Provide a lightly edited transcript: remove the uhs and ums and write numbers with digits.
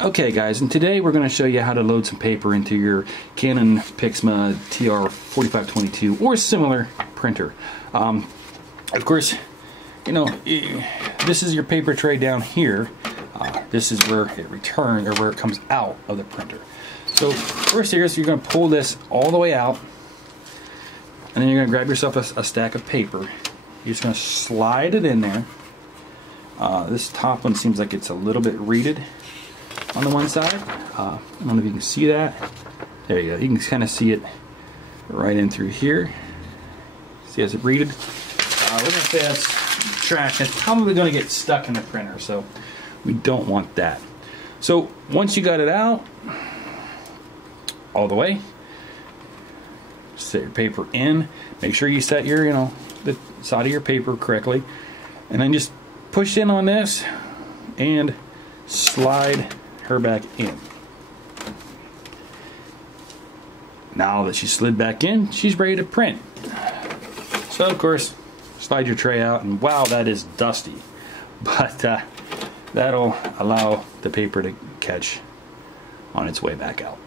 Okay guys, and today we're going to show you how to load some paper into your Canon PIXMA TR4522 or similar printer. Of course, you know, this is your paper tray down here. This is where it returns, or where it comes out of the printer. So first here, you're going to pull this all the way out, and then you're going to grab yourself a stack of paper. You're just going to slide it in there. This top one seems like it's a little bit reeded on the one side. I don't know if you can see that. There you go. You can kind of see it right in through here. See, as it reeded. We're going to say that's trash. It's probably going to get stuck in the printer, so we don't want that. So once you got it out all the way, set your paper in. Make sure you set your, the side of your paper correctly, and then just push in on this and slide her back in. Now that she's slid back in, she's ready to print. So of course, slide your tray out, and wow, that is dusty, but that'll allow the paper to catch on its way back out.